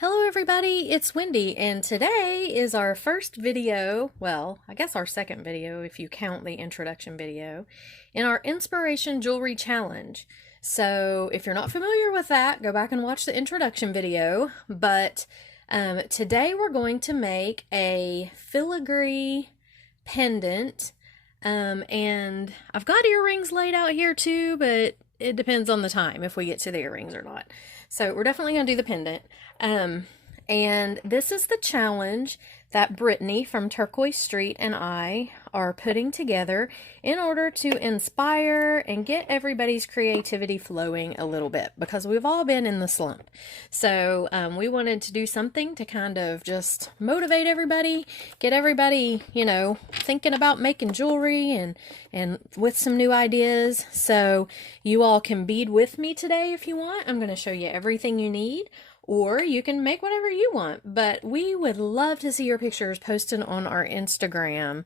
Hello everybody, it's Wendy, and today is our first video, well, I guess our second video if you count the introduction video, in our Inspiration Jewelry Challenge. So if you're not familiar with that, go back and watch the introduction video, but today we're going to make a filigree pendant, and I've got earrings laid out here too, but it depends on the time if we get to the earrings or not. So we're definitely going to do the pendant. And this is the challenge that Brittany from Turquoise Street and I are putting together in order to inspire and get everybody's creativity flowing a little bit, because we've all been in the slump. So we wanted to do something to kind of just motivate everybody, get everybody, thinking about making jewelry and with some new ideas. So you all can bead with me today if you want. I'm going to show you everything you need. Or you can make whatever you want, but we would love to see your pictures posted on our Instagram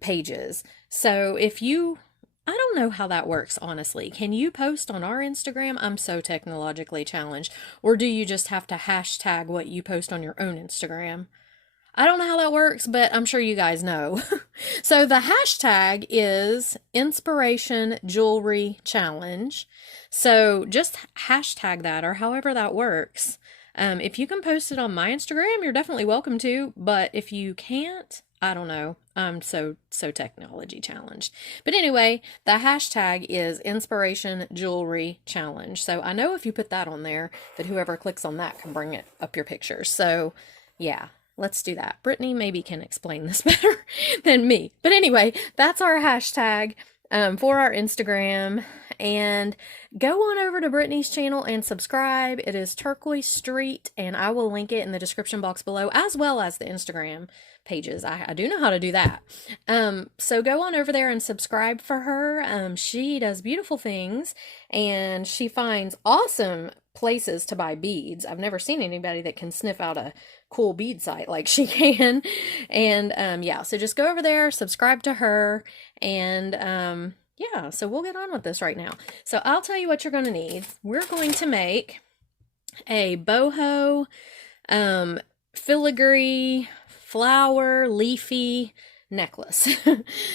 pages. So if you, I don't know how that works, honestly. Can you post on our Instagram? I'm so technologically challenged. Or do you just have to hashtag what you post on your own Instagram? I don't know how that works, but I'm sure you guys know. So the hashtag is Inspiration Jewelry Challenge. So just hashtag that, or however that works. If you can post it on my Instagram, you're definitely welcome to. But if you can't, I don't know. I'm so technology challenged. But anyway, the hashtag is Inspiration Jewelry Challenge. So I know if you put that on there, that whoever clicks on that can bring it up your pictures. So yeah. Let's do that. Brittany maybe can explain this better than me. But anyway, that's our hashtag for our Instagram. And go on over to Brittany's channel and subscribe. It is Turquoise Street, and I will link it in the description box below, as well as the Instagram pages. I do know how to do that. So go on over there and subscribe for her. She does beautiful things, and she finds awesome places to buy beads. I've never seen anybody that can sniff out a cool bead site like she can. And yeah, so just go over there, subscribe to her, and yeah, so we'll get on with this right now. So I'll tell you what you're going to need. We're going to make a boho filigree flower leafy necklace.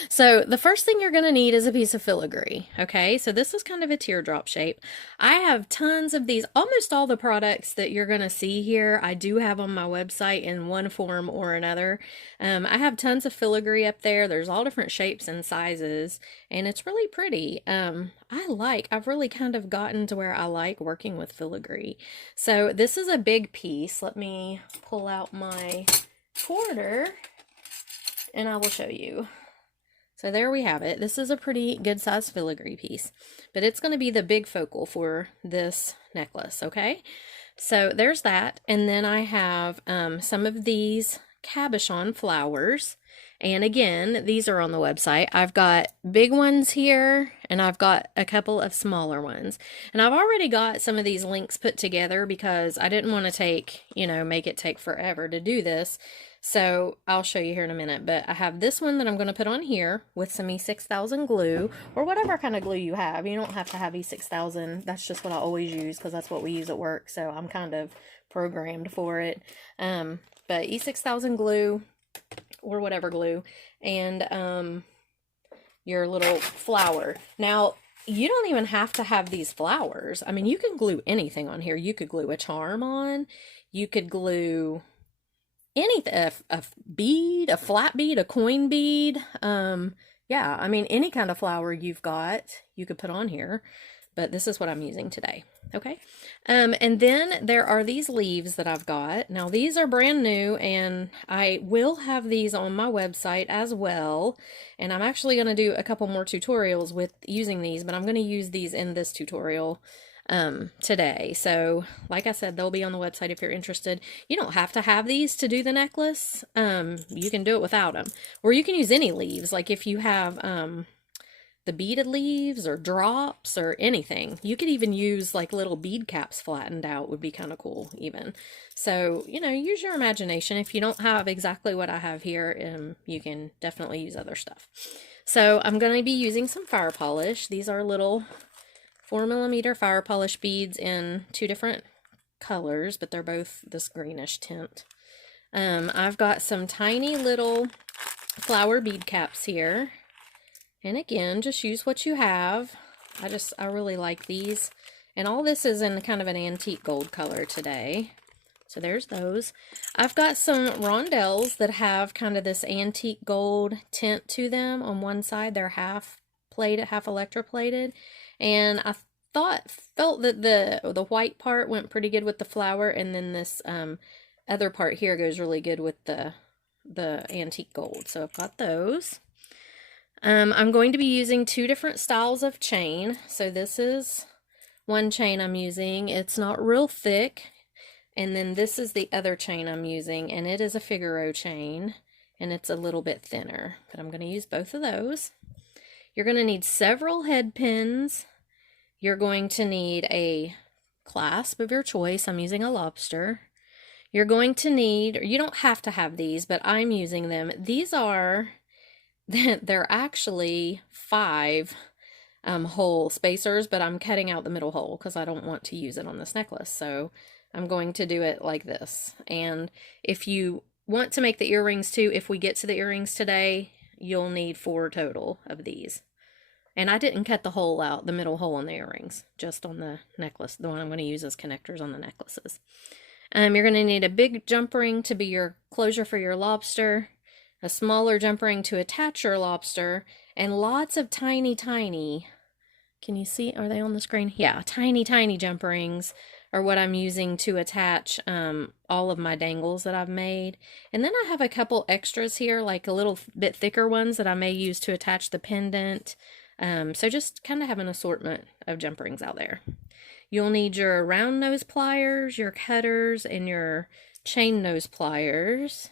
So the first thing you're going to need is a piece of filigree. Okay, so this is kind of a teardrop shape. I have tons of these. Almost all the products that you're going to see here I do have on my website in one form or another. I have tons of filigree up there. There's all different shapes and sizes, and it's really pretty. I've really kind of gotten to where I like working with filigree. So this is a big piece. Let me pull out my quarter and I will show you. So there we have it. This is a pretty good sized filigree piece, but it's going to be the big focal for this necklace. Okay, so there's that. And then I have some of these cabochon flowers. And again, these are on the website. I've got big ones here, and I've got a couple of smaller ones. And I've already got some of these links put together because I didn't want to make it take forever to do this. So I'll show you here in a minute, but I have this one that I'm going to put on here with some E6000 glue, or whatever kind of glue you have. You don't have to have E6000. That's just what I always use because that's what we use at work. So I'm kind of programmed for it. But E6000 glue, or whatever glue, and your little flower. Now, you don't even have to have these flowers. I mean, you can glue anything on here. You could glue a charm on. You could glue anything, a bead, a flat bead, a coin bead. Yeah, I mean, any kind of flower you've got, you could put on here. But this is what I'm using today. Okay. And then there are these leaves that I've got. Now these are brand new, and I will have these on my website as well. And I'm actually going to do a couple more tutorials with using these, but I'm going to use these in this tutorial today. So like I said, they'll be on the website if you're interested. You don't have to have these to do the necklace. You can do it without them, or you can use any leaves. Like if you have the beaded leaves or drops or anything. You could even use like little bead caps flattened out, would be kind of cool even. So, use your imagination. If you don't have exactly what I have here, you can definitely use other stuff. So I'm going to be using some fire polish. These are little 4mm fire polish beads in two different colors, but they're both this greenish tint. I've got some tiny little flower bead caps here. And again, just use what you have. I really like these. And all this is in kind of an antique gold color today. So there's those. I've got some rondelles that have kind of this antique gold tint to them. On one side, they're half plated, half electroplated. And I felt that the white part went pretty good with the flower, and then this other part here goes really good with the antique gold. So I've got those. I'm going to be using two different styles of chain. So this is one chain I'm using. It's not real thick. And then this is the other chain I'm using, and it is a Figaro chain, and it's a little bit thinner, but I'm going to use both of those. You're going to need several head pins. You're going to need a clasp of your choice. I'm using a lobster. You're going to need, you don't have to have these, but I'm using them. These are, they're actually 5 hole spacers, but I'm cutting out the middle hole because I don't want to use it on this necklace. So I'm going to do it like this. And if you want to make the earrings too, if we get to the earrings today, you'll need 4 total of these. And I didn't cut the hole out, the middle hole on the earrings, just on the necklace, the one I'm going to use as connectors on the necklaces. You're going to need a big jump ring to be your closure for your lobster, a smaller jump ring to attach your lobster, and lots of tiny, can you see, are they on the screen? Yeah, tiny jump rings are what I'm using to attach all of my dangles that I've made. And then I have a couple extras here, like a little bit thicker ones that I may use to attach the pendant. So just kind of have an assortment of jump rings out there. You'll need your round nose pliers, your cutters, and your chain nose pliers.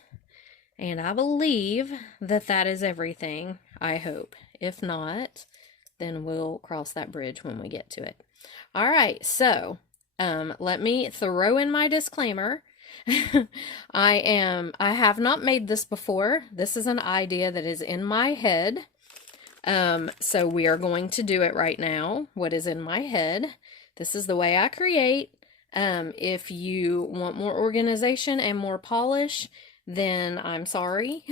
And I believe that that is everything, I hope. If not, then we'll cross that bridge when we get to it. All right, so let me throw in my disclaimer. I have not made this before. This is an idea that is in my head. So we are going to do it right now. What is in my head. This is the way I create. If you want more organization and more polish, then I'm sorry.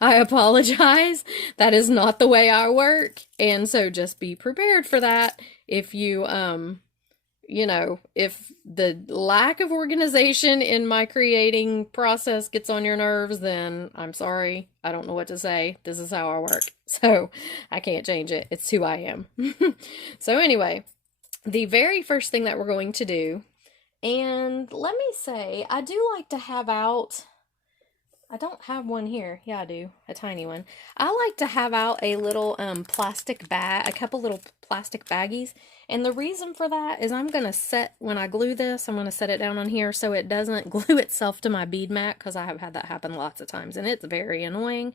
I apologize. That is not the way I work. And so just be prepared for that. If you, you know, if the lack of organization in my creating process gets on your nerves, then I'm sorry. I don't know what to say. This is how I work. So I can't change it. It's who I am. So anyway, the very first thing that we're going to do, and let me say, I do like to have out, I don't have one here. Yeah, I do. A tiny one. I like to have out a little plastic bag, a couple little plastic baggies. And the reason for that is I'm going to set, when I glue this, I'm going to set it down on here so it doesn't glue itself to my bead mat, because I have had that happen lots of times and it's very annoying.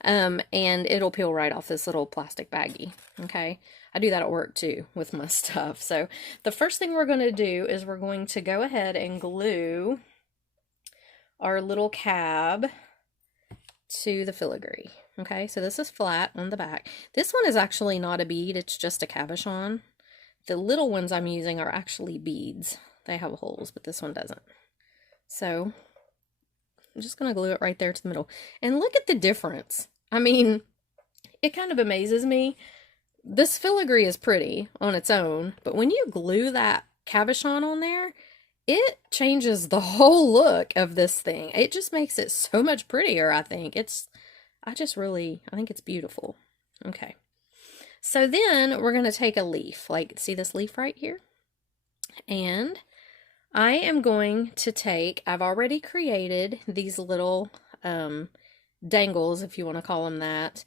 And it'll peel right off this little plastic baggie. Okay. I do that at work too with my stuff. So the first thing we're going to do is we're going to go ahead and glue our little cab to the filigree. Okay, so this is flat on the back. This one is actually not a bead, it's just a cabochon. The little ones I'm using are actually beads. They have holes, but this one doesn't. So I'm just going to glue it right there to the middle. And look at the difference. I mean, it kind of amazes me. This filigree is pretty on its own, but when you glue that cabochon on there, it changes the whole look of this thing. It just makes it so much prettier, I think. I think it's beautiful. Okay. So then we're going to take a leaf, like, see this leaf right here? And I am going to take, I've already created these little dangles, if you want to call them that.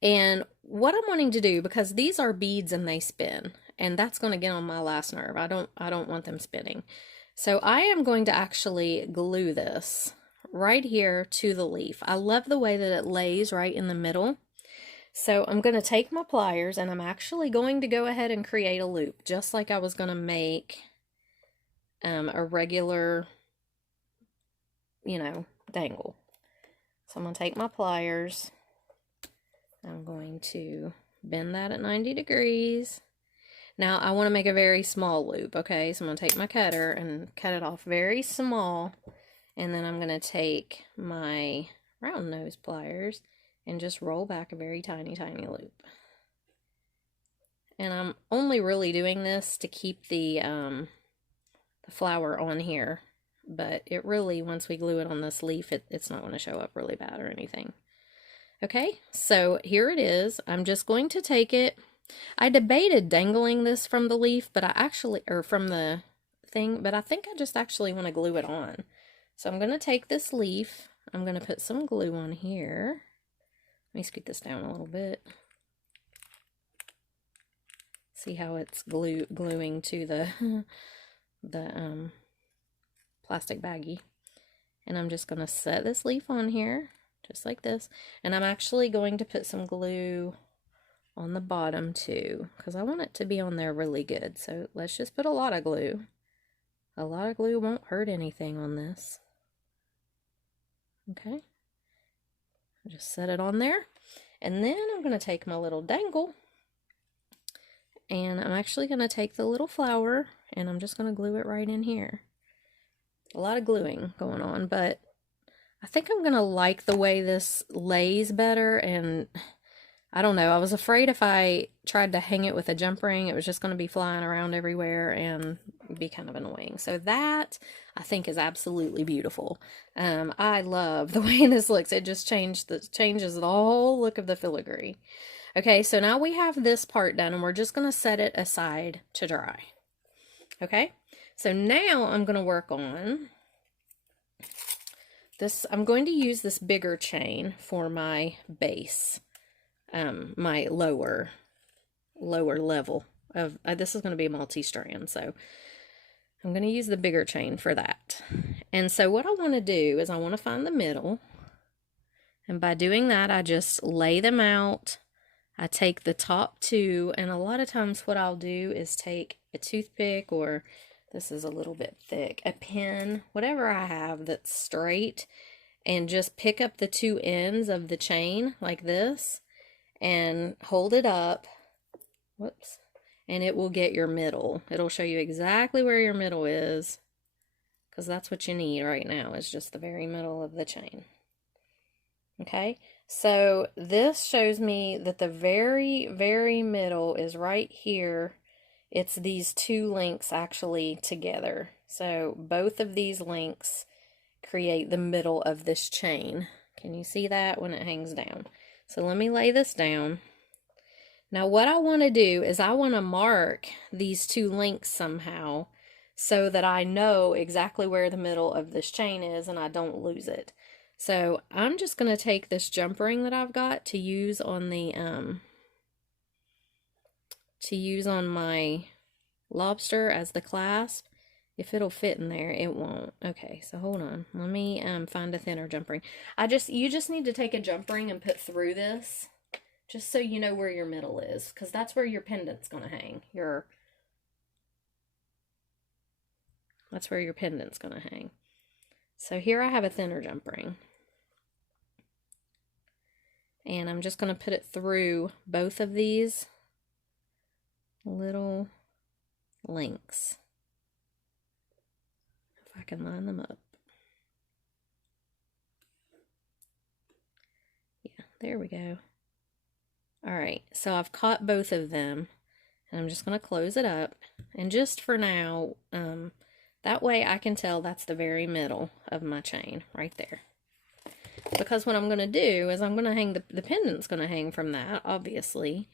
And what I'm wanting to do, because these are beads and they spin, and that's going to get on my last nerve. I don't want them spinning. So I am going to actually glue this right here to the leaf. I love the way that it lays right in the middle. So I'm going to take my pliers and I'm actually going to go ahead and create a loop, just like I was going to make a regular, dangle. So I'm going to take my pliers. I'm going to bend that at 90 degrees. Now I want to make a very small loop, okay? So I'm going to take my cutter and cut it off very small. And then I'm going to take my round nose pliers and just roll back a very tiny, tiny loop. And I'm only really doing this to keep the flower on here. But it really, once we glue it on this leaf, it's not going to show up really bad or anything. Okay, so here it is. I'm just going to take it. I debated dangling this from the leaf, but from the thing, but I think I just actually want to glue it on. So I'm going to take this leaf. I'm going to put some glue on here. Let me scoot this down a little bit. See how it's gluing to the plastic baggie. And I'm just going to set this leaf on here, just like this. And I'm actually going to put some glue on the bottom too, because I want it to be on there really good. So let's just put a lot of glue. A lot of glue won't hurt anything on this. Okay. Just set it on there. And then I'm going to take my little dangle, and I'm actually going to take the little flower, and I'm just going to glue it right in here. A lot of gluing going on, but I think I'm going to like the way this lays better. And I don't know, I was afraid if I tried to hang it with a jump ring, it was just going to be flying around everywhere and be kind of annoying. So that, I think, is absolutely beautiful. I love the way this looks. It just changes the whole look of the filigree. Okay, so now we have this part done, and we're just going to set it aside to dry. Okay, so now I'm going to work on this. I'm going to use this bigger chain for my base. My lower level of this is going to be multi-strand, so I'm going to use the bigger chain for that. And so what I want to do is I want to find the middle, and by doing that I just lay them out. I take the top two, and a lot of times what I'll do is take a toothpick, or this is a little bit thick, a pin, whatever I have that's straight, and just pick up the two ends of the chain like this and hold it up, whoops, and it will get your middle. It'll show you exactly where your middle is, because that's what you need right now, is just the very middle of the chain. Okay, so this shows me that the very, very middle is right here. It's these two links actually together. So both of these links create the middle of this chain. Can you see that when it hangs down? So let me lay this down. Now what I want to do is I want to mark these two links somehow so that I know exactly where the middle of this chain is and I don't lose it. So I'm just going to take this jump ring that I've got to use on the my lobster as the clasp. If it'll fit in there, it won't. Okay, so hold on. Let me find a thinner jump ring. You just need to take a jump ring and put through this, just so you know where your middle is, because that's where your pendant's going to hang. That's where your pendant's going to hang. So here I have a thinner jump ring. And I'm just going to put it through both of these little links. If I can line them up. Yeah, there we go. Alright, so I've caught both of them. And I'm just going to close it up. And just for now, that way I can tell that's the very middle of my chain right there. Because what I'm going to do is I'm going to hang the pendant's going to hang from that, obviously.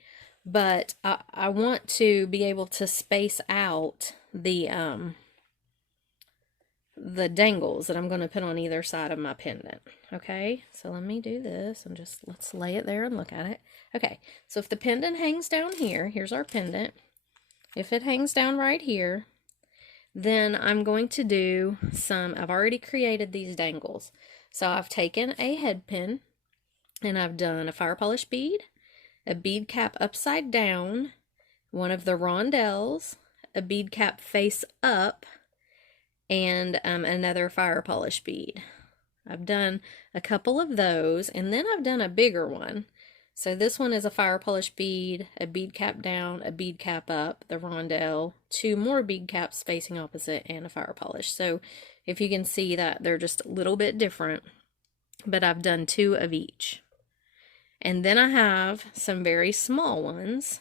But I want to be able to space out the dangles that I'm going to put on either side of my pendant. Okay, so let me do this and just let's lay it there and look at it. Okay, so if the pendant hangs down here, here's our pendant. If it hangs down right here, then I'm going to do I've already created these dangles. So I've taken a head pin and I've done a fire polish bead, a bead cap upside down, one of the rondelles, a bead cap face up, and another fire polish bead. I've done a couple of those, and then I've done a bigger one. So this one is a fire polish bead, a bead cap down, a bead cap up, the rondelle, 2 more bead caps facing opposite, and a fire polish. So if you can see that they're just a little bit different, but I've done 2 of each. And then I have some very small ones.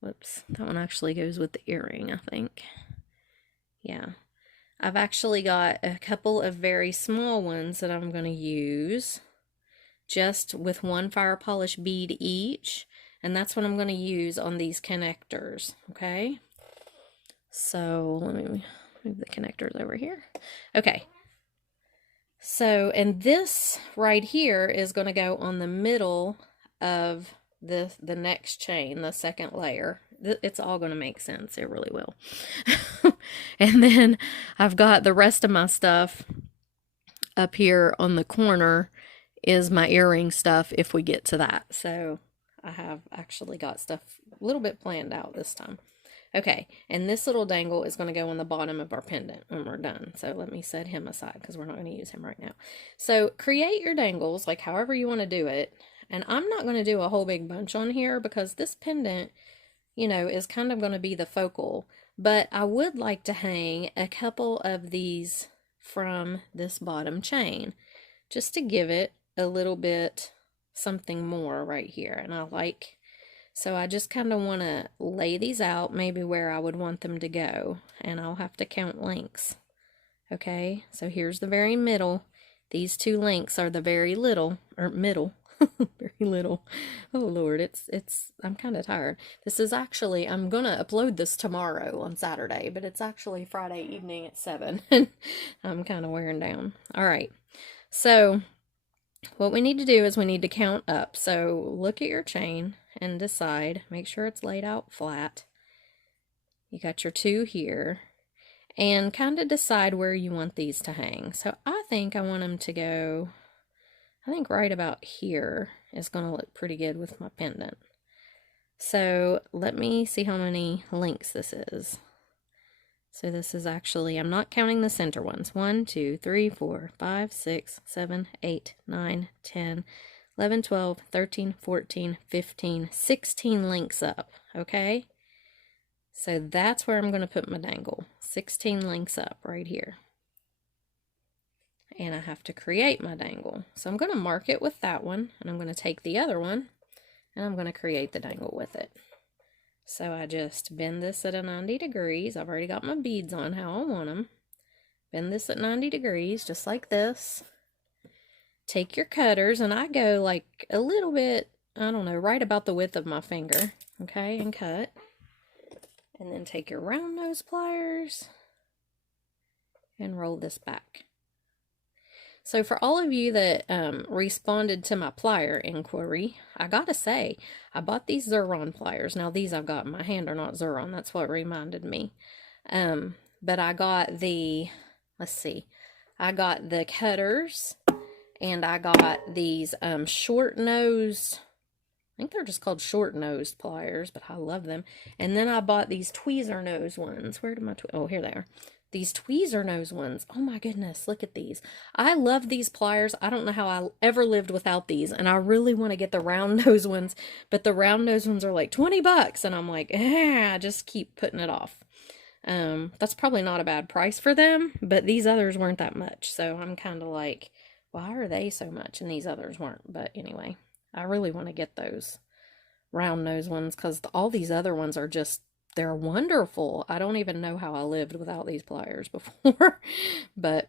Whoops, that one actually goes with the earring, I think. Yeah. I've actually got a couple of very small ones that I'm going to use just with 1 fire polish bead each, and that's what I'm going to use on these connectors, okay? So let me move the connectors over here. Okay, so and this right here is going to go on the middle of the next chain, the second layer. It's all going to make sense, it really will. And then I've got the rest of my stuff up here on the corner is my earring stuff if we get to that. So I have actually got stuff a little bit planned out this time. Okay, and this little dangle is going to go on the bottom of our pendant when we're done. So let me set him aside because we're not going to use him right now. So create your dangles like however you want to do it. And I'm not going to do a whole big bunch on here because this pendant, you know, is kind of going to be the focal. But I would like to hang a couple of these from this bottom chain just to give it a little bit something more right here. And I like, so I just kind of want to lay these out maybe where I would want them to go, and I'll have to count links. Okay, so here's the very middle. These 2 links are the very little, or middle, very little. Oh Lord, I'm kind of tired. This is actually, I'm gonna upload this tomorrow on Saturday, but it's actually Friday evening at 7, and I'm kind of wearing down. All right, so what we need to do is we need to count up. So look at your chain and decide, make sure it's laid out flat. You got your 2 here, and kind of decide where you want these to hang. So I think I want them to go, I think right about here is going to look pretty good with my pendant. So let me see how many links this is. So this is actually, I'm not counting the center ones. 1, 2, 3, 4, 5, 6, 7, 8, 9, 10, 11, 12, 13, 14, 15, 16 links up, okay? So that's where I'm going to put my dangle. 16 links up right here. And I have to create my dangle. So I'm going to mark it with that one, and I'm going to take the other one, and I'm going to create the dangle with it. So I just bend this at a 90 degrees. I've already got my beads on how I want them. Bend this at 90 degrees, just like this. Take your cutters, and I go like a little bit, I don't know, right about the width of my finger, okay, and cut. And then take your round nose pliers and roll this back. So for all of you that responded to my plier inquiry, I gotta say, I bought these Zurron pliers. Now these I've got in my hand are not Zurron, that's what reminded me. But I got the, let's see, I got the cutters, and I got these short-nosed, I think they're just called short-nosed pliers, but I love them. And then I bought these tweezer nose ones. Where did my, oh, here they are. These tweezer nose ones. Oh my goodness, look at these. I love these pliers. I don't know how I ever lived without these, and I really want to get the round nose ones, but the round nose ones are like 20 bucks, and I'm like, I just keep putting it off. That's probably not a bad price for them, but these others weren't that much, so I'm kind of like, why are they so much and these others weren't? But anyway, I really want to get those round nose ones because all these other ones are just, they're wonderful. I don't even know how I lived without these pliers before. But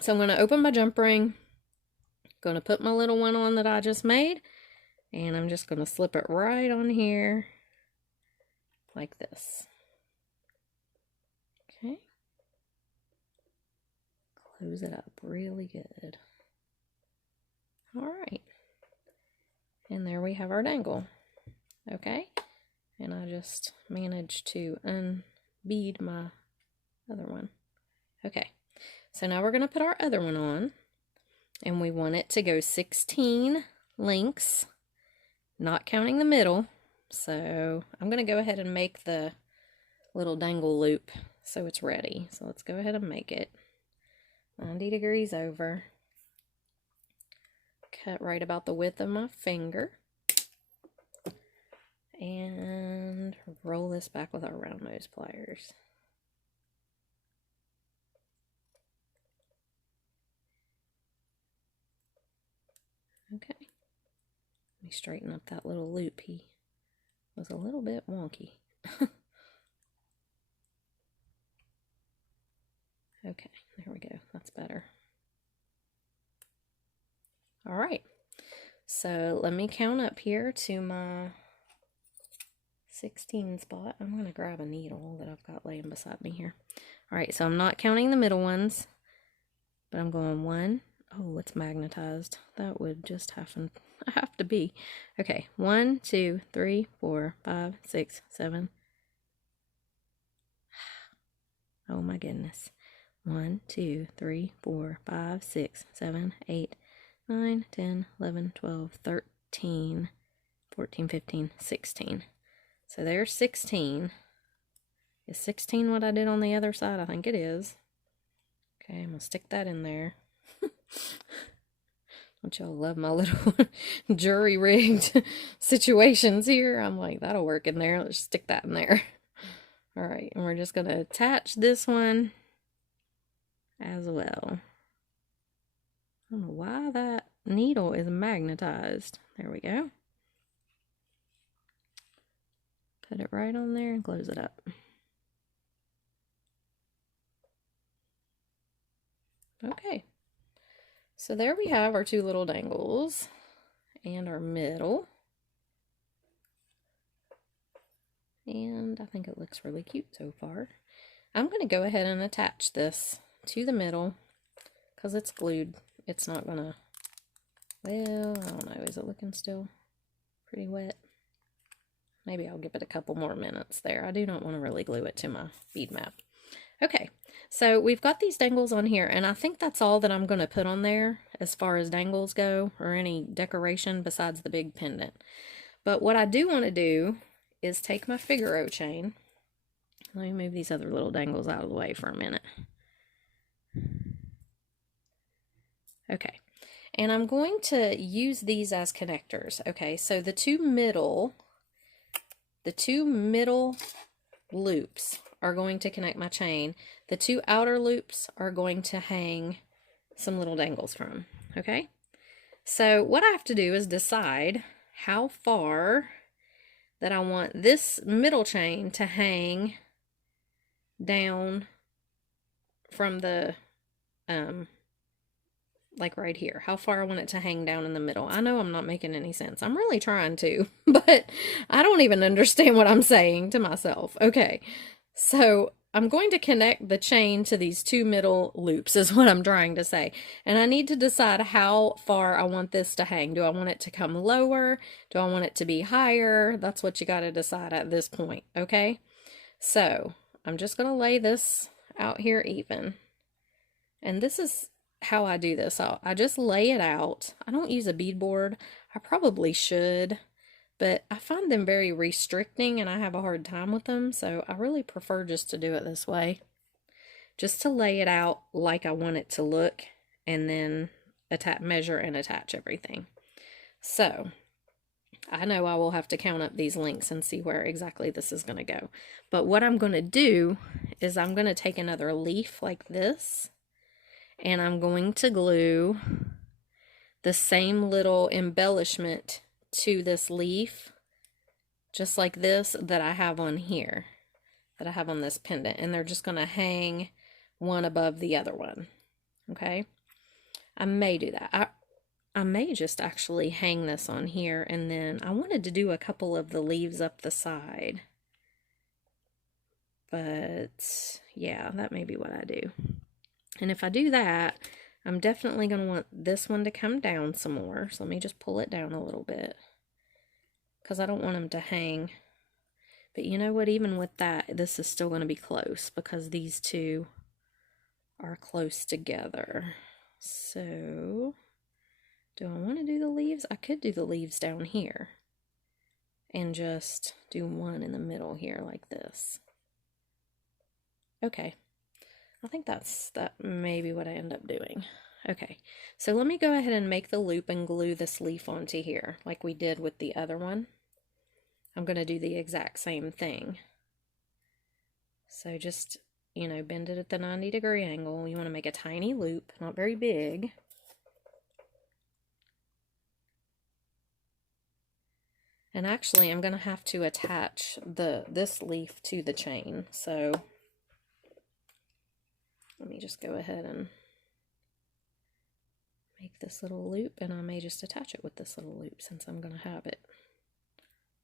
so I'm going to open my jump ring, going to put my little one on that I just made, and I'm just going to slip it right on here like this. Okay. Close it up really good. All right. And there we have our dangle. Okay. And I just managed to unbead my other one. Okay, so now we're going to put our other one on, and we want it to go 16 links, not counting the middle. So I'm going to go ahead and make the little dangle loop so it's ready. So let's go ahead and make it 90 degrees over. cut right about the width of my finger. And roll this back with our round nose pliers. Okay. Let me straighten up that little loop. He was a little bit wonky. Okay, there we go. That's better. All right. So let me count up here to my 16 spot. I'm going to grab a needle that I've got laying beside me here. All right, so I'm not counting the middle ones, but I'm going 1. Oh, it's magnetized. That would just have to be. Okay, 1, 2, 3, 4, 5, 6, 7. Oh my goodness. 1, 2, 3, 4, 5, 6, 7, 8, 9, 10, 11, 12, 13, 14, 15, 16. So there's 16. Is 16 what I did on the other side? I think it is. Okay, I'm going to stick that in there. Don't y'all love my little jury-rigged situations here? I'm like, that'll work in there. Let's stick that in there. All right, and we're just going to attach this one as well. I don't know why that needle is magnetized. There we go. Put it right on there and close it up. Okay, so there we have our 2 little dangles and our middle. And I think it looks really cute so far. I'm going to go ahead and attach this to the middle because it's glued. It's not going to, well, I don't know. Is it looking still pretty wet? Maybe I'll give it a couple more minutes there. I do not want to really glue it to my bead map. Okay, so we've got these dangles on here, and I think that's all that I'm going to put on there as far as dangles go, or any decoration besides the big pendant. But what I do want to do is take my Figaro chain. Let me move these other little dangles out of the way for a minute. Okay, and I'm going to use these as connectors. Okay, so the two middle loops are going to connect my chain. The 2 outer loops are going to hang some little dangles from. Okay, so what I have to do is decide how far that I want this middle chain to hang down from the like right here, how far I want it to hang down in the middle. I know I'm not making any sense. I'm really trying to, but I don't even understand what I'm saying to myself. Okay, so I'm going to connect the chain to these 2 middle loops is what I'm trying to say. And I need to decide how far I want this to hang. Do I want it to come lower? Do I want it to be higher? That's what you got to decide at this point, okay? So I'm just going to lay this out here even. And this is how I do this. I just lay it out. I don't use a beadboard. I probably should, but I find them very restricting and I have a hard time with them, so I really prefer just to do it this way. Just to lay it out like I want it to look and then measure and attach everything. So I know I will have to count up these links and see where exactly this is going to go. But what I'm going to do is I'm going to take another leaf like this, and I'm going to glue the same little embellishment to this leaf, just like this, that I have on here, that I have on this pendant, and they're just going to hang one above the other one. Okay, I may do that. I may just actually hang this on here, and then I wanted to do a couple of the leaves up the side, but yeah, that may be what I do. And if I do that, I'm definitely going to want this one to come down some more. So let me just pull it down a little bit, because I don't want them to hang. But you know what? Even with that, this is still going to be close because these 2 are close together. So do I want to do the leaves? I could do the leaves down here and just do one in the middle here like this. Okay. I think that may be what I end up doing. Okay, so let me go ahead and make the loop and glue this leaf onto here like we did with the other one. I'm going to do the exact same thing. So just, you know, bend it at the 90-degree angle. You want to make a tiny loop, not very big. And actually, I'm going to have to attach this leaf to the chain. So let me just go ahead and make this little loop, and I may just attach it with this little loop since I'm going to have it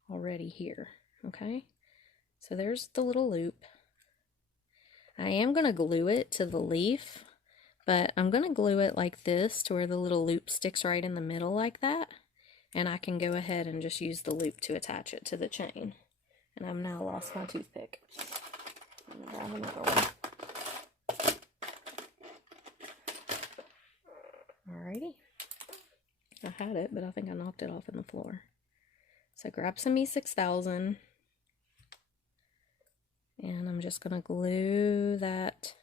already here. Okay, so there's the little loop. I am going to glue it to the leaf, but I'm going to glue it like this to where the little loop sticks right in the middle like that. And I can go ahead and just use the loop to attach it to the chain. And I've now lost my toothpick. I'm going to grab another one. Alrighty. I had it, but I think I knocked it off in the floor. So grab some E6000. And I'm just going to glue that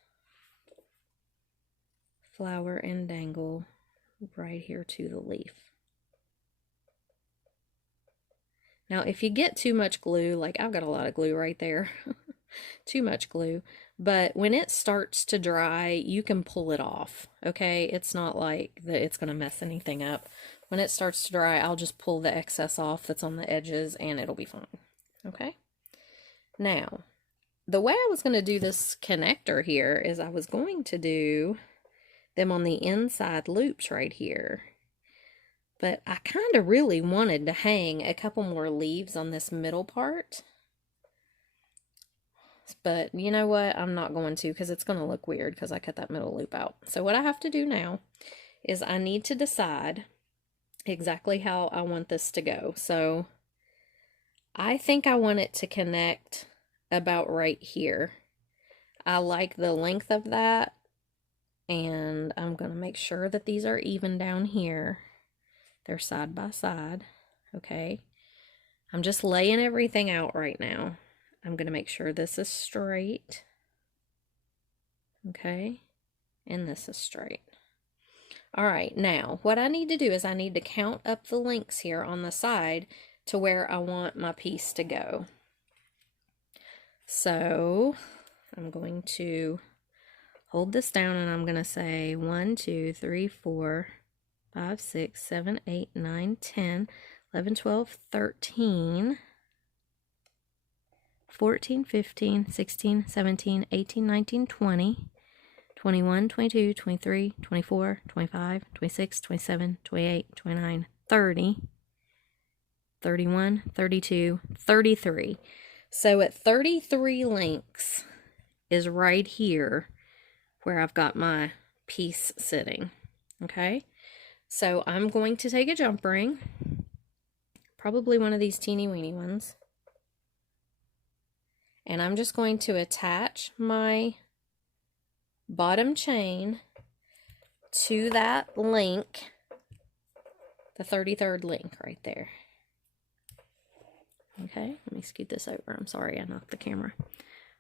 flower and dangle right here to the leaf. Now, if you get too much glue, like I've got a lot of glue right there, too much glue, but when it starts to dry, you can pull it off, okay? It's not like that it's going to mess anything up. When it starts to dry, I'll just pull the excess off that's on the edges and it'll be fine, okay? Now, the way I was going to do this connector here is I was going to do them on the inside loops right here. But I kind of really wanted to hang a couple more leaves on this middle part. But you know what? I'm not going to because it's going to look weird because I cut that middle loop out. So what I have to do now is I need to decide exactly how I want this to go. So I think I want it to connect about right here. I like the length of that. And I'm going to make sure that these are even down here. They're side by side, okay? I'm just laying everything out right now. I'm going to make sure this is straight, okay? And this is straight. All right, now what I need to do is I need to count up the links here on the side to where I want my piece to go. So I'm going to hold this down and I'm going to say 1, 2, 3, 4, 5, 6, 7, 8, 9, 10, 11, 12, 13, 14, 15, 16, 17, 18, 19, 20, 21, 22, 23, 24, 25, 26, 27, 28, 29, 30, 31, 32, 33. So at 33 links is right here where I've got my piece sitting, okay? So I'm going to take a jump ring, probably one of these teeny weeny ones, and I'm just going to attach my bottom chain to that link, the 33rd link right there. Okay, let me scoot this over. I'm sorry, I knocked the camera.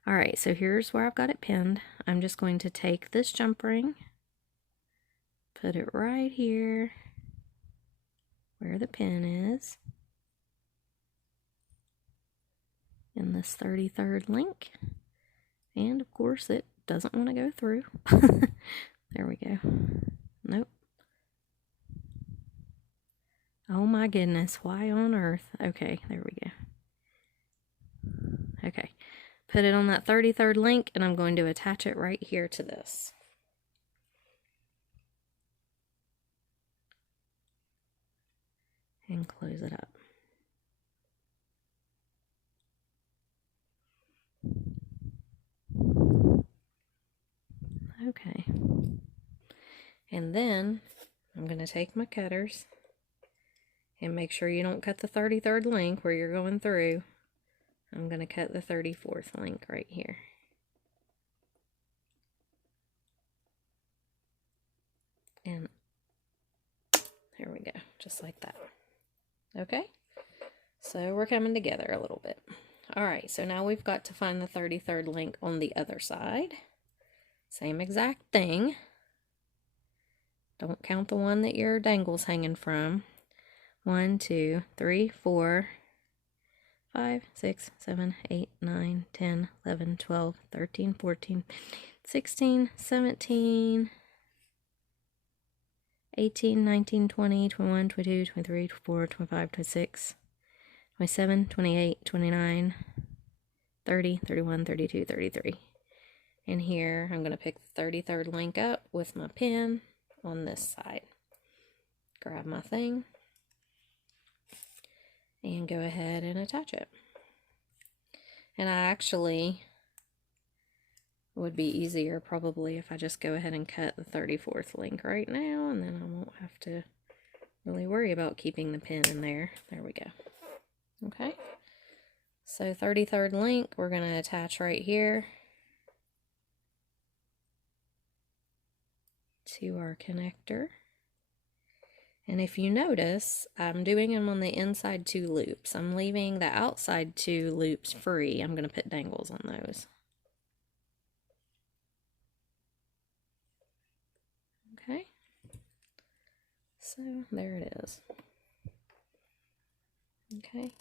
All right, so here's where I've got it pinned. I'm just going to take this jump ring, put it right here where the pin is in this 33rd link, and of course it doesn't want to go through. There we go. Nope. Oh my goodness, why on earth? Okay, there we go. Okay, put it on that 33rd link and I'm going to attach it right here to this. And close it up. Okay. And then I'm going to take my cutters and make sure you don't cut the 33rd link where you're going through. I'm going to cut the 34th link right here. And there we go, just like that. Okay, so we're coming together a little bit. All right, so now we've got to find the 33rd link on the other side. Same exact thing. Don't count the one that your dangle's hanging from. 1, 2, 3, 4, 5, 6, 7, 8, 9, 10, 11, 12, 13, 14, 16, 17, 18, 19, 20, 21, 22, 23, 24, 25, 26, 27, 28, 29, 30, 31, 32, 33. And here I'm going to pick the 33rd link up with my pen on this side. Grab my thing and go ahead and attach it. And I actually would be easier probably if I just go ahead and cut the 34th link right now, and then I won't have to really worry about keeping the pin in there. There we go. Okay, so 33rd link we're going to attach right here to our connector. And if you notice, I'm doing them on the inside 2 loops. I'm leaving the outside 2 loops free. I'm going to put dangles on those. Okay, so there it is. Okay,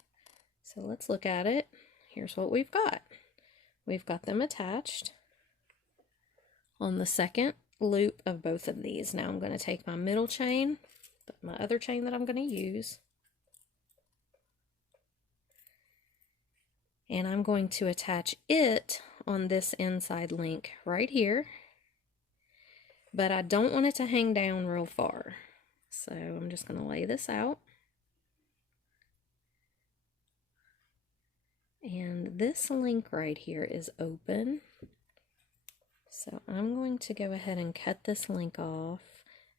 so let's look at it. Here's what we've got. We've got them attached on the second loop of both of these. Now I'm going to take my middle chain, my other chain that I'm going to use, and I'm going to attach it on this inside link right here, but I don't want it to hang down real far, so I'm just going to lay this out. And this link right here is open, so I'm going to go ahead and cut this link off.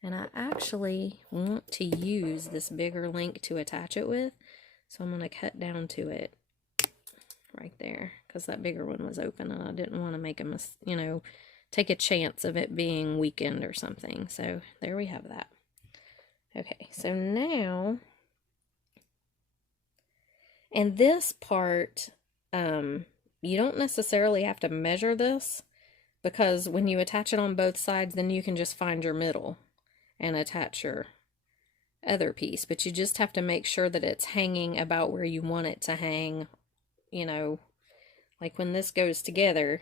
And I actually want to use this bigger link to attach it with, so I'm going to cut down to it right there, because that bigger one was open and I didn't want to make a take a chance of it being weakened or something. So there we have that. Okay, so now, and this part, you don't necessarily have to measure this, because when you attach it on both sides, then you can just find your middle and attach your other piece, but you just have to make sure that it's hanging about where you want it to hang. You know, like when this goes together,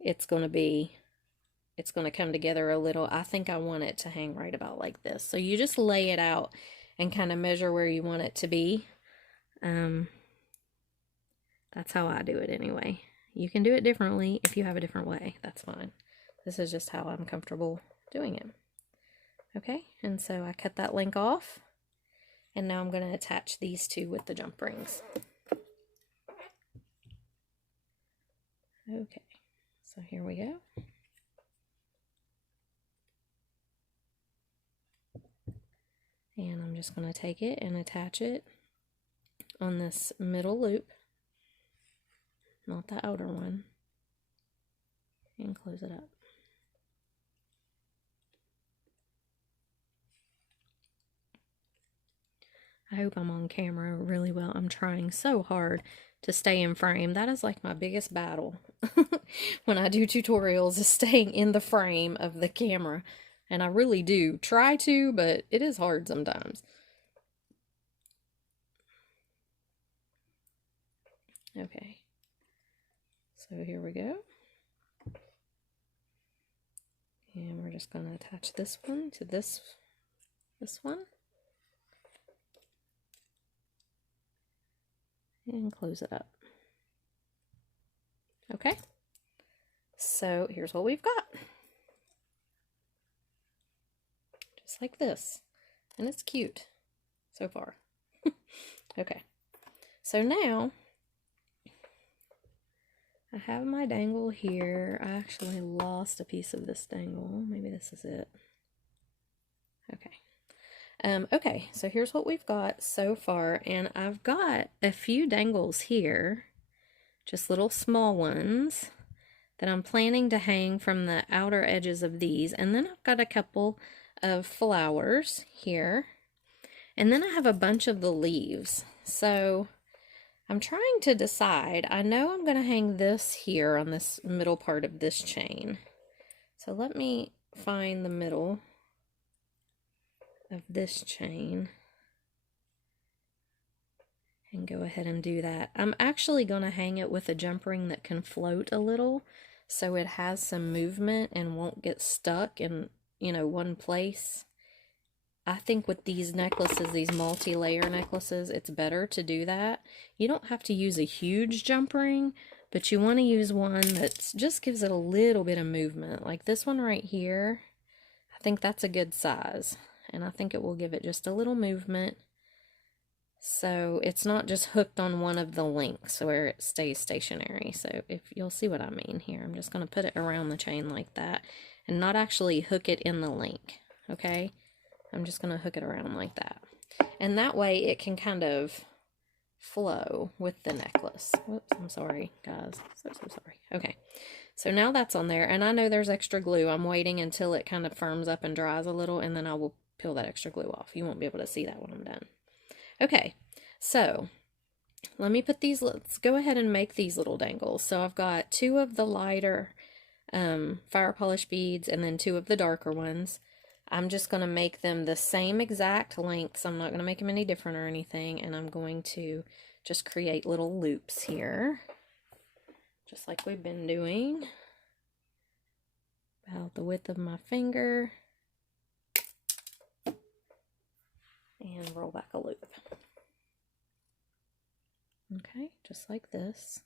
it's going to come together a little. I think I want it to hang right about like this. So you just lay it out and kind of measure where you want it to be. That's how I do it anyway. You can do it differently if you have a different way. That's fine. This is just how I'm comfortable doing it. Okay, and so I cut that link off, and now I'm going to attach these 2 with the jump rings. Okay, so here we go. And I'm just going to take it and attach it on this middle loop, not the outer one, and close it up. I hope I'm on camera really well. I'm trying so hard to stay in frame. That is like my biggest battle when I do tutorials, is staying in the frame of the camera. And I really do try to, but it is hard sometimes. Okay, so here we go. And we're just going to attach this one to this one. And close it up. Okay, so here's what we've got. Just like this. And it's cute so far. Okay, so now I have my dangle here. I actually lost a piece of this dangle. Maybe this is it. Okay. Okay, so here's what we've got so far, and I've got a few dangles here, just little small ones that I'm planning to hang from the outer edges of these, and then I've got a couple of flowers here, and then I have a bunch of the leaves. So I'm trying to decide. I know I'm going to hang this here on this middle part of this chain, so let me find the middle of this chain and go ahead and do that. I'm actually going to hang it with a jump ring that can float a little so it has some movement and won't get stuck in, you know, one place. I think with these necklaces, these multi-layer necklaces, it's better to do that. You don't have to use a huge jump ring, but you want to use one that just gives it a little bit of movement. Like this one right here, I think that's a good size. And I think it will give it just a little movement. So it's not just hooked on one of the links where it stays stationary. So if you'll see what I mean here, I'm just going to put it around the chain like that and not actually hook it in the link. Okay. I'm just going to hook it around like that. And that way it can kind of flow with the necklace. Whoops, I'm sorry, guys. So sorry. Okay. So now that's on there. And I know there's extra glue. I'm waiting until it kind of firms up and dries a little, and then I will peel that extra glue off. You won't be able to see that when I'm done. Okay. So let me put these, let's go ahead and make these little dangles. So I've got 2 of the lighter fire polish beads and then 2 of the darker ones. I'm just going to make them the same exact lengths. I'm not going to make them any different or anything. And I'm going to just create little loops here, just like we've been doing. About the width of my finger. And roll back a loop. Okay, just like this.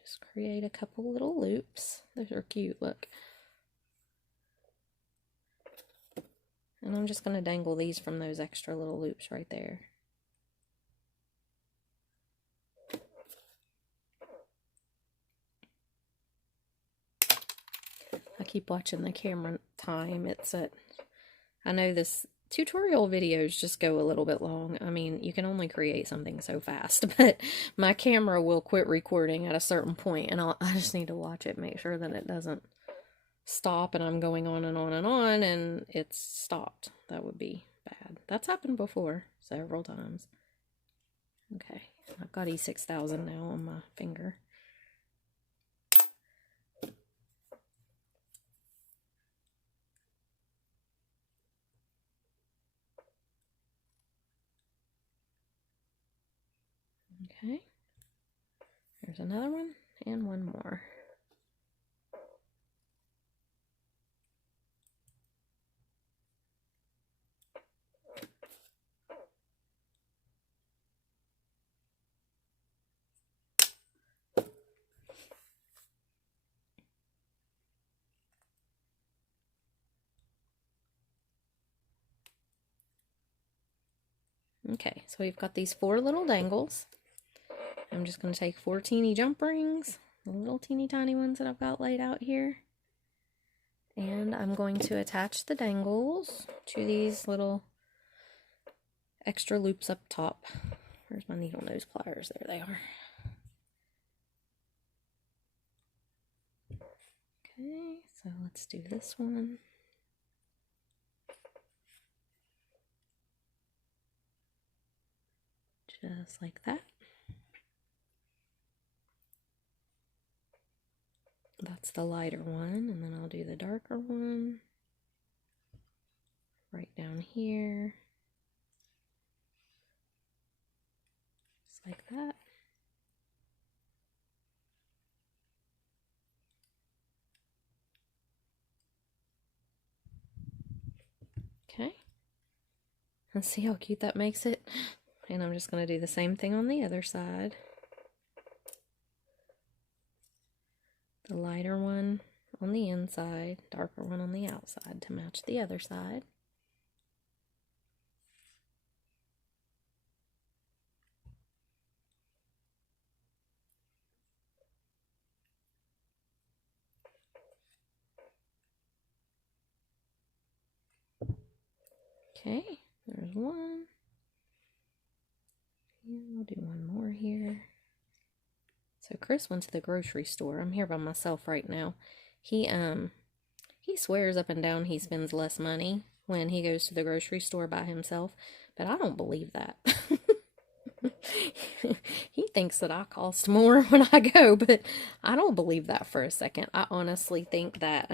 Just create a couple little loops. Those are cute, look. And I'm just going to dangle these from those extra little loops right there. I keep watching the camera time. I know this tutorial videos just go a little bit long. I mean, you can only create something so fast, but my camera will quit recording at a certain point, and I just need to watch it, make sure that it doesn't stop and I'm going on and on and on and it's stopped. That would be bad. That's happened before several times. Okay, I've got E6000 now on my finger. Okay, there's another one and one more. Okay, so we've got these 4 little dangles. I'm just going to take 4 teeny jump rings, the little teeny tiny ones that I've got laid out here. And I'm going to attach the dangles to these little extra loops up top. Where's my needle nose pliers? There they are. Okay, so let's do this one. Just like that. That's the lighter one, and then I'll do the darker one right down here. Just like that. Okay. And see how cute that makes it? And I'm just going to do the same thing on the other side. The lighter one on the inside, darker one on the outside to match the other side. Okay, there's one. And we'll do one more here. So Chris went to the grocery store. I'm here by myself right now. He swears up and down he spends less money when he goes to the grocery store by himself, but I don't believe that. He thinks that I cost more when I go, but I don't believe that for a second. I honestly think that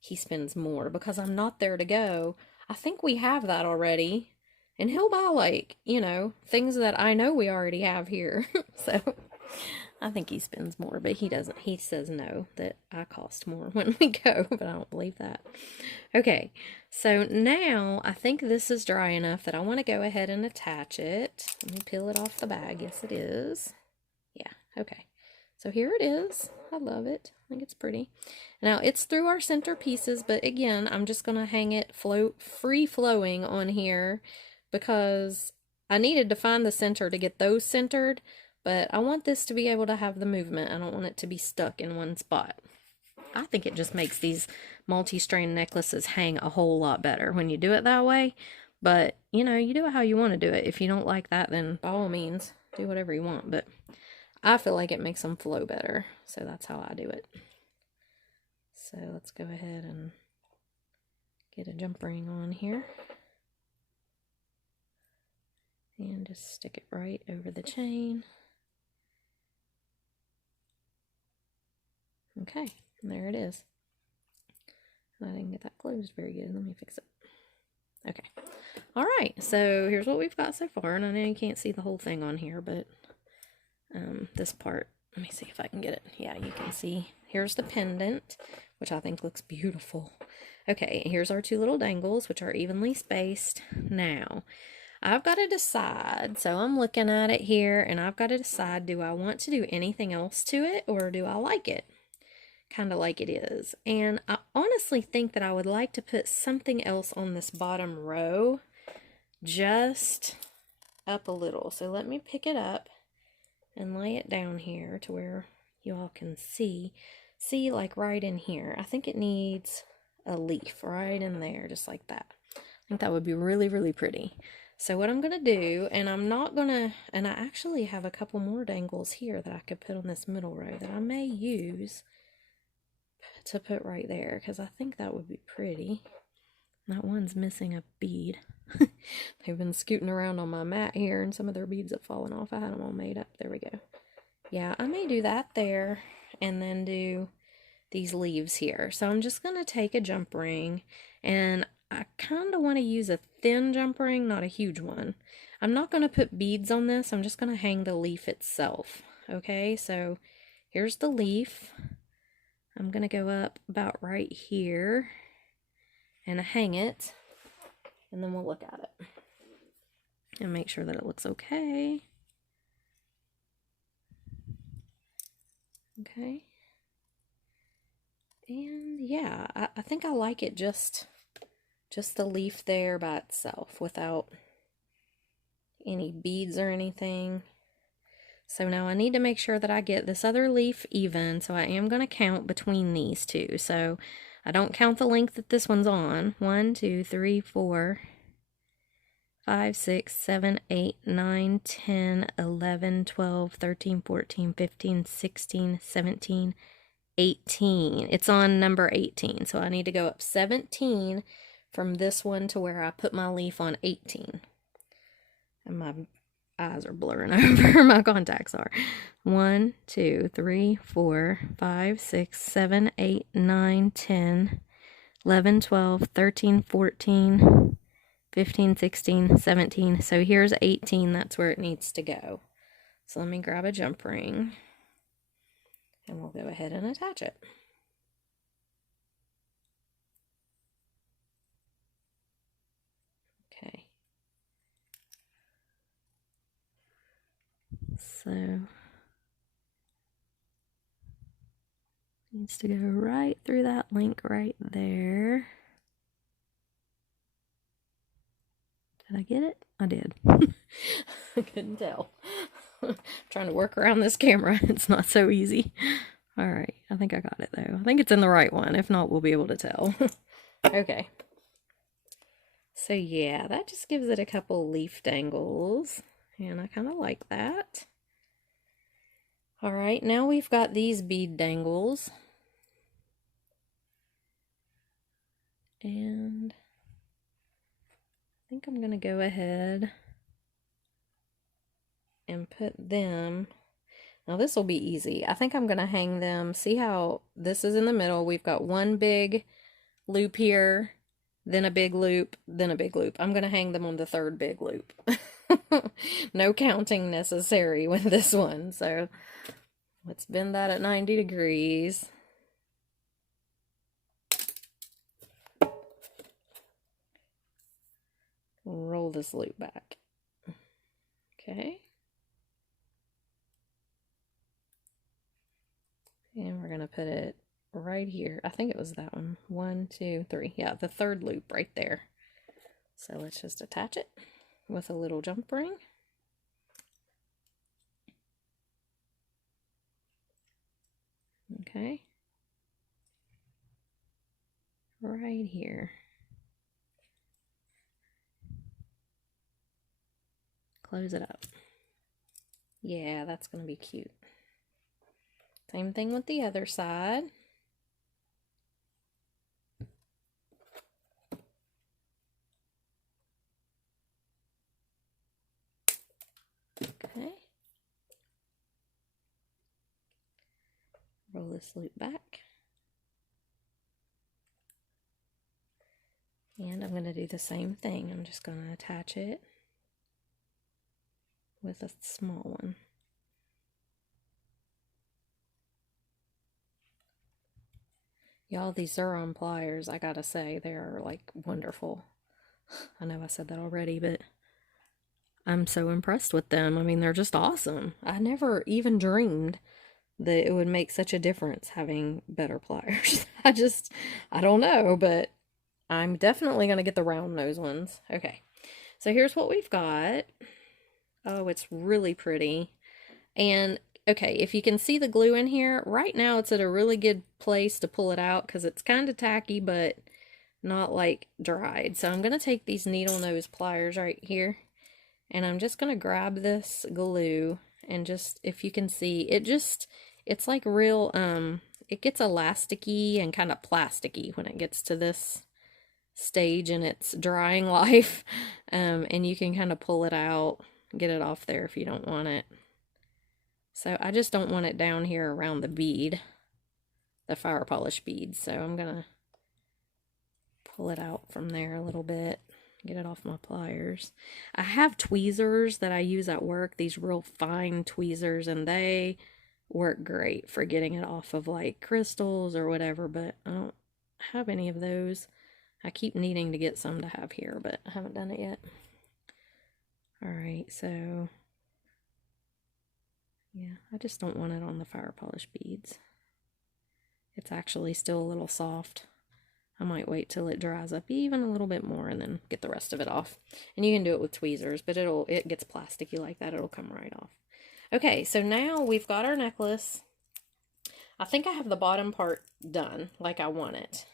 he spends more because I'm not there to go. I think we have that already. And he'll buy like, you know, things that I know we already have here. So I think he spends more, but he doesn't. He says no, that I cost more when we go, but I don't believe that. Okay, so now I think this is dry enough that I want to go ahead and attach it. Let me peel it off the bag. Yes, it is. Yeah, okay. So here it is. I love it. I think it's pretty. Now it's through our center pieces, but again, I'm just going to hang it free flowing on here because I needed to find the center to get those centered, but I want this to be able to have the movement. I don't want it to be stuck in one spot. I think it just makes these multi-strand necklaces hang a whole lot better when you do it that way. But, you know, you do it how you want to do it. If you don't like that, then by all means, do whatever you want. But I feel like it makes them flow better. So that's how I do it. So let's go ahead and get a jump ring on here. And just stick it right over the chain. Okay, there it is. I didn't get that closed very good. Let me fix it. Okay. All right, so here's what we've got so far. And I know you can't see the whole thing on here, but this part, let me see if I can get it. Yeah, you can see. Here's the pendant, which I think looks beautiful. Okay, here's our two little dangles, which are evenly spaced. Now, I've got to decide. So I'm looking at it here, and I've got to decide, do I want to do anything else to it, or do I like it? Kind of like it is. And I honestly think that I would like to put something else on this bottom row, just up a little. So let me pick it up and lay it down here to where you all can see like right in here. I think it needs a leaf right in there, just like that. I think that would be really, really pretty. So what I'm going to do, and I'm not going to, and I actually have a couple more dangles here that I could put on this middle row that I may use to put right there, because I think that would be pretty. That one's missing a bead. They've been scooting around on my mat here, and some of their beads have fallen off. I had them all made up. There we go. Yeah, I may do that there, and then do these leaves here. So I'm just going to take a jump ring, and I kind of want to use a thin jump ring, not a huge one. I'm not going to put beads on this. I'm just going to hang the leaf itself. Okay, so here's the leaf. I'm going to go up about right here and hang it, and then we'll look at it and make sure that it looks okay. Okay. And yeah, I think I like it just the leaf there by itself without any beads or anything. So now I need to make sure that I get this other leaf even, so I am going to count between these two. So I don't count the length that this one's on. 1, 2, 3, 4, 5, 6, 7, 8, 9, 10, 11, 12, 13, 14, 15, 16, 17, 18. It's on number 18, so I need to go up 17 from this one to where I put my leaf on 18. And my eyes are blurring over, my contacts are. 1, 2, 3, 4, 5, 6, 7, 8, 9, 10, 11, 12, 13, 14, 15, 16, 17. So here's 18, that's where it needs to go. So let me grab a jump ring, and we'll go ahead and attach it. Okay. So needs to go right through that link right there. Did I get it? I did. I couldn't tell. I'm trying to work around this camera. It's not so easy. All right, I think I got it though. I think it's in the right one. If not, we'll be able to tell. Okay. So yeah, that just gives it a couple leaf dangles, and I kind of like that. All right, now we've got these bead dangles. And I think I'm going to go ahead and put them. Now this will be easy. I think I'm going to hang them. See how this is in the middle? We've got one big loop here, then a big loop, then a big loop. I'm going to hang them on the third big loop. No counting necessary with this one. So let's bend that at 90 degrees. Roll this loop back. Okay. And we're going to put it right here. I think it was that one. 1, 2, 3. Yeah, the third loop right there. So let's just attach it with a little jump ring. Okay. Right here. Close it up. Yeah, that's going to be cute. Same thing with the other side. Okay. Roll this loop back. And I'm going to do the same thing. I'm just going to attach it with a small one. Y'all, these Xuron pliers, I gotta say, they are like wonderful. I know I said that already, but I'm so impressed with them. I mean, they're just awesome. I never even dreamed that it would make such a difference having better pliers. I don't know, but I'm definitely going to get the round nose ones. Okay, so here's what we've got. Oh, it's really pretty. And okay, if you can see the glue in here, right now it's at a really good place to pull it out because it's kind of tacky, but not like dried. So I'm going to take these needle nose pliers right here, and I'm just going to grab this glue, and just, if you can see, it's like real, it gets elasticy and kind of plasticky when it gets to this stage in its drying life. And you can kind of pull it out, get it off there if you don't want it. So I just don't want it down here around the bead, the fire polish bead. So I'm going to pull it out from there a little bit, get it off my pliers. I have tweezers that I use at work, these real fine tweezers, and they work great for getting it off of like crystals or whatever, but I don't have any of those. I keep needing to get some to have here, but I haven't done it yet. Alright, so yeah, I just don't want it on the fire polish beads. It's actually still a little soft. I might wait till it dries up even a little bit more and then get the rest of it off. And you can do it with tweezers, but it gets plasticky like that. It'll come right off. Okay, so now we've got our necklace. I think I have the bottom part done like I want it.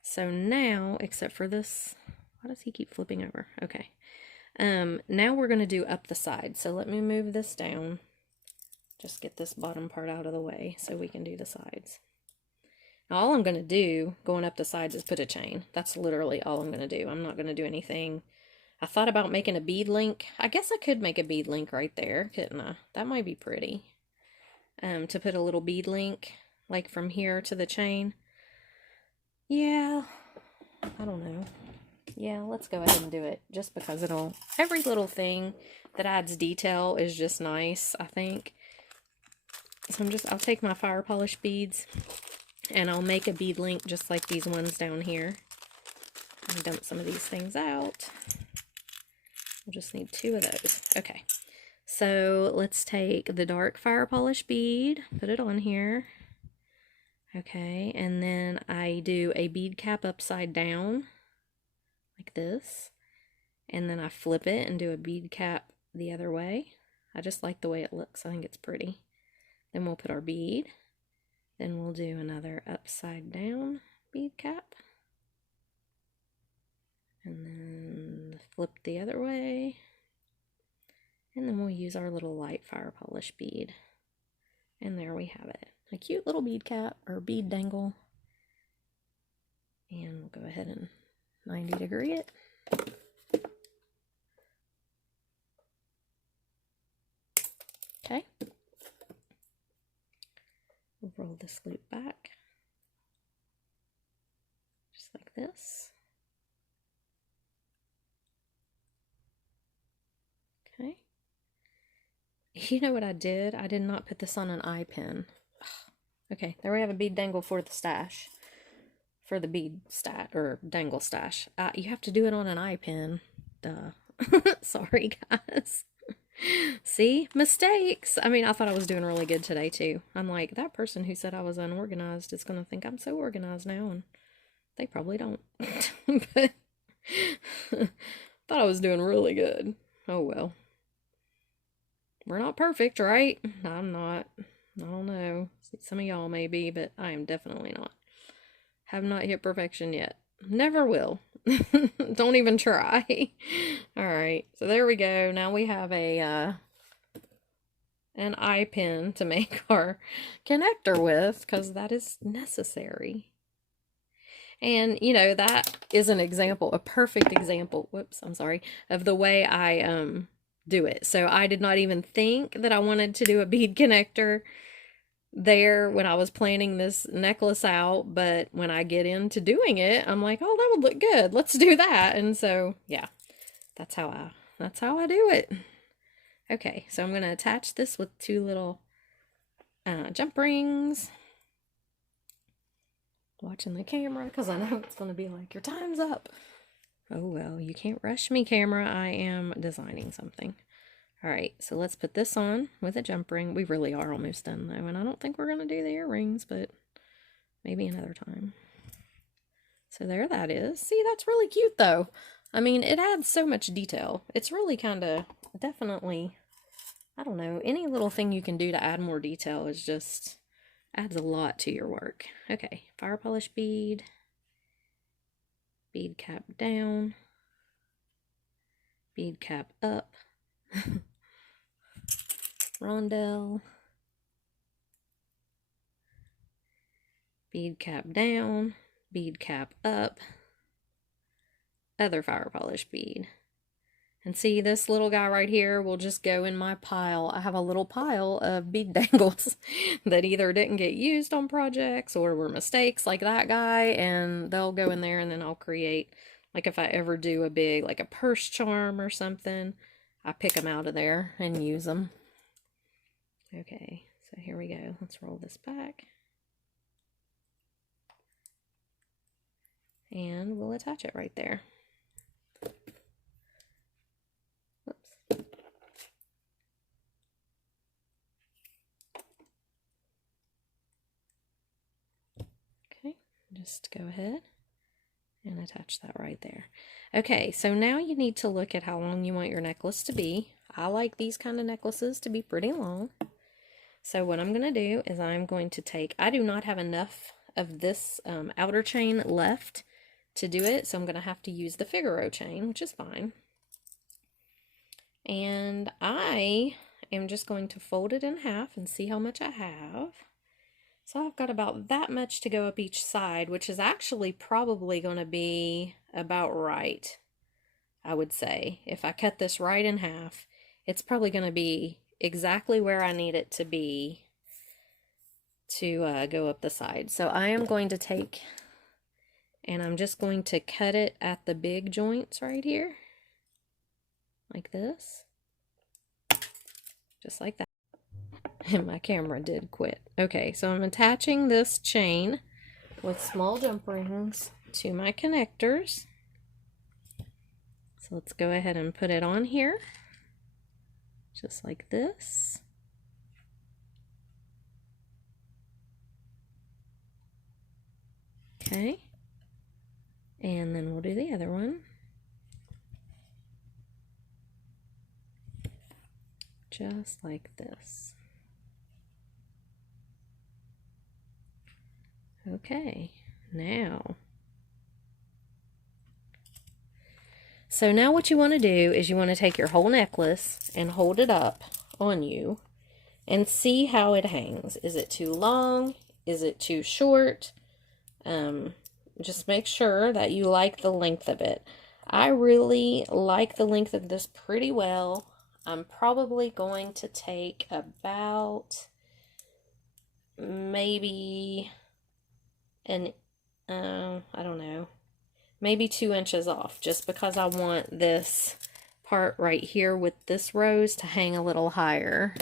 So now, except for this, why does he keep flipping over? Okay. Now we're going to do up the side. So let me move this down. Just get this bottom part out of the way so we can do the sides. Now all I'm going to do going up the sides is put a chain. That's literally all I'm going to do. I'm not going to do anything. I thought about making a bead link. I guess I could make a bead link right there, couldn't I? That might be pretty. To put a little bead link, like from here to the chain. Yeah, I don't know. Yeah, let's go ahead and do it, just because every little thing that adds detail is just nice, I think. So I'll take my fire polish beads, and I'll make a bead link just like these ones down here. I'll dump some of these things out. We'll just need 2 of those. Okay, so let's take the dark fire polish bead, put it on here. Okay, and then I do a bead cap upside down, like this. And then I flip it and do a bead cap the other way. I just like the way it looks. I think it's pretty. Then we'll put our bead. Then we'll do another upside down bead cap. And then flip the other way. And then we'll use our little light fire polish bead. And there we have it. A cute little bead cap or bead dangle. And we'll go ahead and 90 degree it. Okay. We'll roll this loop back, just like this. Okay. You know what I did? I did not put this on an eye pin. Okay, there we have a bead dangle for the stash. For the bead stat or dangle stash. You have to do it on an eye pin. Duh. Sorry, guys. See? Mistakes. I mean, I thought I was doing really good today, too. I'm like, that person who said I was unorganized is going to think I'm so organized now, and they probably don't. But thought I was doing really good. Oh, well. We're not perfect, right? I'm not. I don't know. Some of y'all may be, but I am definitely not. Have not hit perfection yet. Never will. Don't even try. Alright, so there we go. Now we have a an eye pin to make our connector with, because that is necessary. And, you know, that is an example, a perfect example, whoops, I'm sorry, of the way I do it. So I did not even think that I wanted to do a bead connector there when I was planning this necklace out, but when I get into doing it, I'm like, oh, that would look good. Let's do that. And so, yeah, that's how I do it. Okay, so I'm going to attach this with two little jump rings. Watching the camera because I know it's going to be like, your time's up. Oh, well, you can't rush me, camera. I am designing something. All right, so let's put this on with a jump ring. We really are almost done, though, and I don't think we're going to do the earrings, but maybe another time. So there that is. See, that's really cute, though. I mean, it adds so much detail. It's really kind of definitely, I don't know, any little thing you can do to add more detail is just adds a lot to your work. Okay, fire polish bead, bead cap down, bead cap up, rondelle, bead cap down, bead cap up, other fire polish bead. And see, this little guy right here will just go in my pile. I have a little pile of bead dangles that either didn't get used on projects or were mistakes like that guy, and they'll go in there, and then I'll create, like if I ever do a big, like a purse charm or something, I pick them out of there and use them. Okay, so here we go. Let's roll this back. And we'll attach it right there. Whoops. Okay, just go ahead and attach that right there. Okay, so now you need to look at how long you want your necklace to be. I like these kind of necklaces to be pretty long. So what I'm going to do is I'm going to take, I do not have enough of this outer chain left to do it, so I'm going to have to use the Figaro chain, which is fine. And I am just going to fold it in half and see how much I have. So I've got about that much to go up each side, which is actually probably going to be about right, I would say. If I cut this right in half, it's probably going to be exactly where I need it to be to go up the side. So I am going to take, and I'm just going to cut it at the big joints right here, like this, just like that. And my camera did quit. Okay, so I'm attaching this chain with small jump rings to my connectors. So let's go ahead and put it on here, just like this. Okay, and then we'll do the other one. Just like this. Okay, now. So now what you want to do is you want to take your whole necklace and hold it up on you and see how it hangs. Is it too long? Is it too short? Just make sure that you like the length of it. I really like the length of this pretty well. I'm probably going to take about maybe I don't know, maybe 2 inches off, just because I want this part right here with this rose to hang a little higher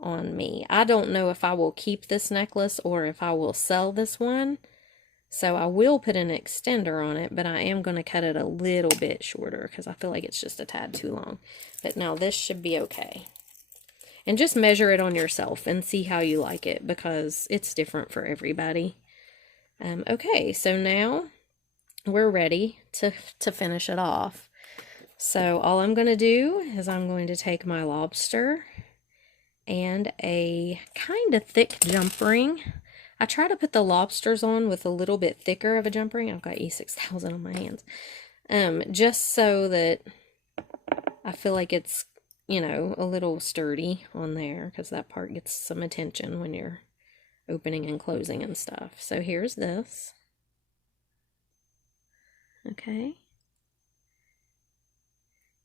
on me. I don't know if I will keep this necklace or if I will sell this one, so I will put an extender on it, but I am going to cut it a little bit shorter because I feel like it's just a tad too long. But now this should be okay. And just measure it on yourself and see how you like it, because it's different for everybody. Okay, so now we're ready to finish it off. So all I'm going to do is I'm going to take my lobster and a kind of thick jump ring. I try to put the lobsters on with a little bit thicker of a jump ring. I've got E6000 on my hands. Just so that I feel like it's, you know, a little sturdy on there, because that part gets some attention when you're opening and closing and stuff. So here's this. Okay.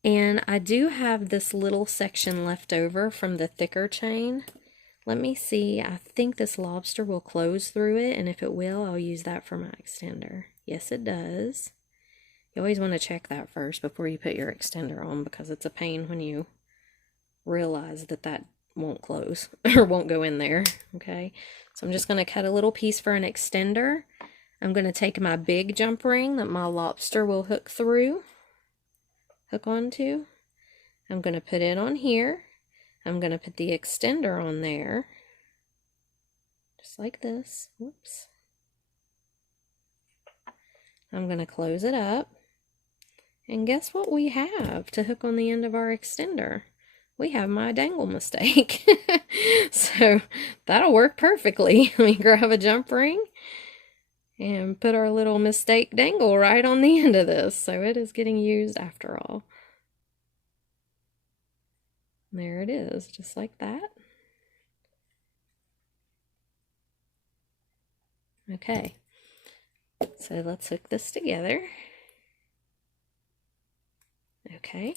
And I do have this little section left over from the thicker chain. Let me see. I think this lobster will close through it, and if it will, I'll use that for my extender. Yes, it does. You always want to check that first before you put your extender on, because it's a pain when you realize that that won't close or won't go in there. Okay, so I'm just going to cut a little piece for an extender. I'm going to take my big jump ring that my lobster will hook onto. I'm going to put it on here. I'm going to put the extender on there, just like this. Whoops. I'm going to close it up. And guess what we have to hook on the end of our extender? We have my dangle mistake. So that'll work perfectly. Let me grab a jump ring and put our little mistake dangle right on the end of this. So it is getting used after all. There it is, just like that. Okay, so let's hook this together. Okay,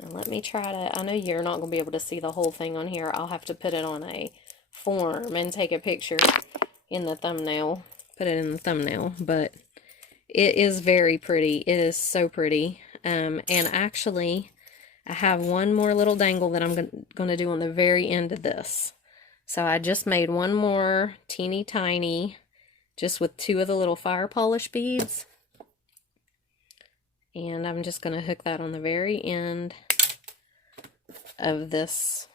now let me try to, I know you're not going to be able to see the whole thing on here. I'll have to put it on a form and take a picture in the thumbnail, put it in the thumbnail, but it is very pretty. It is so pretty. And actually, I have one more little dangle that I'm going to do on the very end of this. So I just made one more teeny tiny, just with 2 of the little fire polish beads. And I'm just going to hook that on the very end of this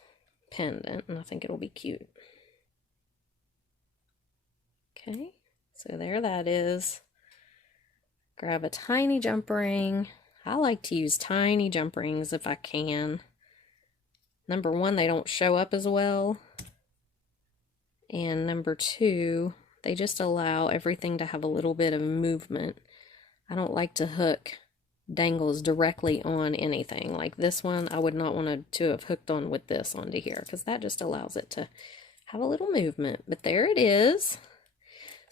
pendant, and I think it'll be cute. Okay, so there that is. Grab a tiny jump ring. I like to use tiny jump rings if I can. Number 1, they don't show up as well. And number 2, they just allow everything to have a little bit of movement. I don't like to hook dangles directly on anything. Like this one, I would not want to have hooked on with this onto here, because that just allows it to have a little movement. But there it is.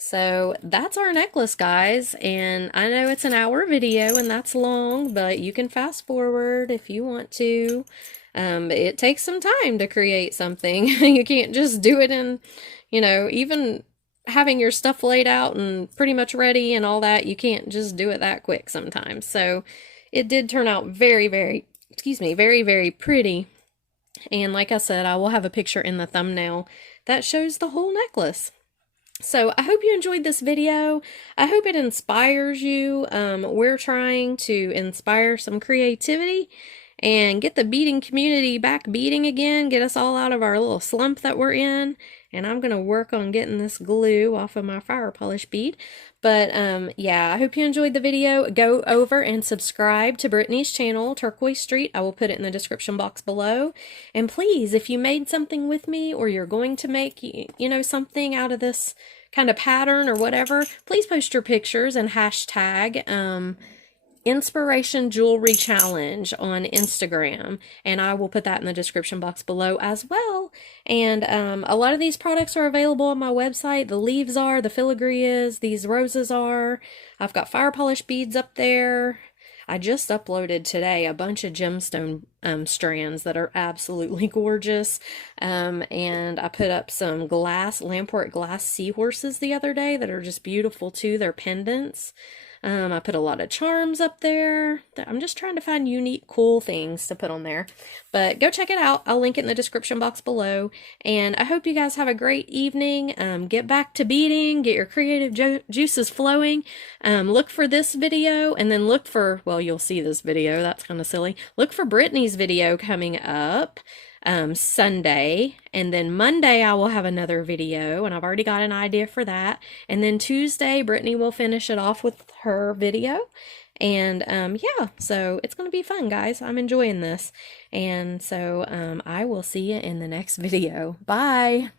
So that's our necklace, guys, and I know it's an hour video and that's long, but you can fast forward if you want to. It takes some time to create something. You can't just do it in, you know, even having your stuff laid out and pretty much ready and all that, you can't just do it that quick sometimes. So it did turn out very, very pretty. And like I said, I will have a picture in the thumbnail that shows the whole necklace. So I hope you enjoyed this video. I hope it inspires you. We're trying to inspire some creativity and get the beading community back beading again, get us all out of our little slump that we're in. And I'm going to work on getting this glue off of my fire polish bead. But yeah, I hope you enjoyed the video. Go over and subscribe to Brittany's channel, Turquoise Street. I will put it in the description box below. And please, if you made something with me, or you're going to make, you know, something out of this kind of pattern or whatever, please post your pictures and hashtag Inspiration Jewelry Challenge on Instagram, and I will put that in the description box below as well. And a lot of these products are available on my website. The leaves are, the filigree is, these roses are. I've got fire polish beads up there. I just uploaded today a bunch of gemstone strands that are absolutely gorgeous. And I put up some Lamport glass seahorses the other day that are just beautiful too. They're pendants. I put a lot of charms up there. I'm just trying to find unique, cool things to put on there. But go check it out. I'll link it in the description box below. And I hope you guys have a great evening. Get back to beading. Get your creative juices flowing. Look for this video, and then look for, well, you'll see this video. That's kind of silly. Look for Brittany's video coming up Sunday, and then Monday I will have another video, and I've already got an idea for that. And then Tuesday Brittany will finish it off with her video. And yeah, so it's gonna be fun, guys. I'm enjoying this. And so I will see you in the next video. Bye.